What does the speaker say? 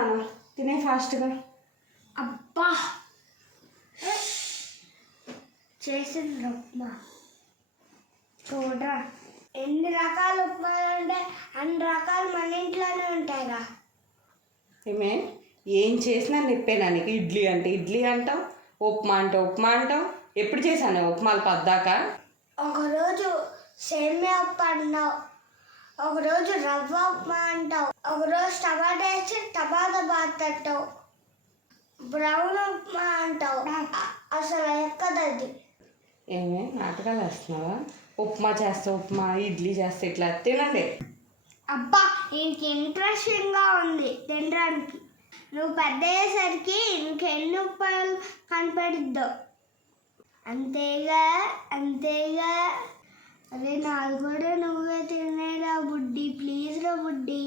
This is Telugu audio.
నాన్న తినే ఫాస్ట్గా. అబ్బా చేసిన ఉప్మా చూడరా, ఎన్ని రకాల ఉప్మాలు ఉంటాయి, అన్ని రకాలు మన ఇంట్లోనే ఉంటాయిగా. ఏమే ఏం చేసినా నిప్పేనా నీకు? ఇడ్లీ అంటే ఇడ్లీ అంటావు, ఉప్మా అంటే ఉప్మా అంటావు. ఎప్పుడు చేశాను ఉప్మాలు పద్దాక? ఒకరోజు సేమియా ఉప్మా అంటావు, ఒకరోజు రవ్వ ఉప్మా అంటావు, ఒకరోజు టమాటా వేసి టమాటా బాత్ అంటావు, బ్రౌన్ ఉప్మా అంటావు. అసలు ఎక్కదది. ఏమే నాటకాలు వేస్తున్నావా? ఉప్మా చేస్తా, ఉప్మా ఇడ్లీ చేస్తే ఇట్లా తినండి. అబ్బా ఇంక ఇంట్రెస్టింగ్గా ఉంది తినడానికి. నువ్వు పెద్ద అయ్యేసరికి ఇంకెన్ని ఉప్మాలు కనపడిద్దో. అంతేగా అంతేగా. అరే నాకు కూడా నువ్వే తినేరా బుడ్డి, ప్లీజ్ రా బుడ్డి.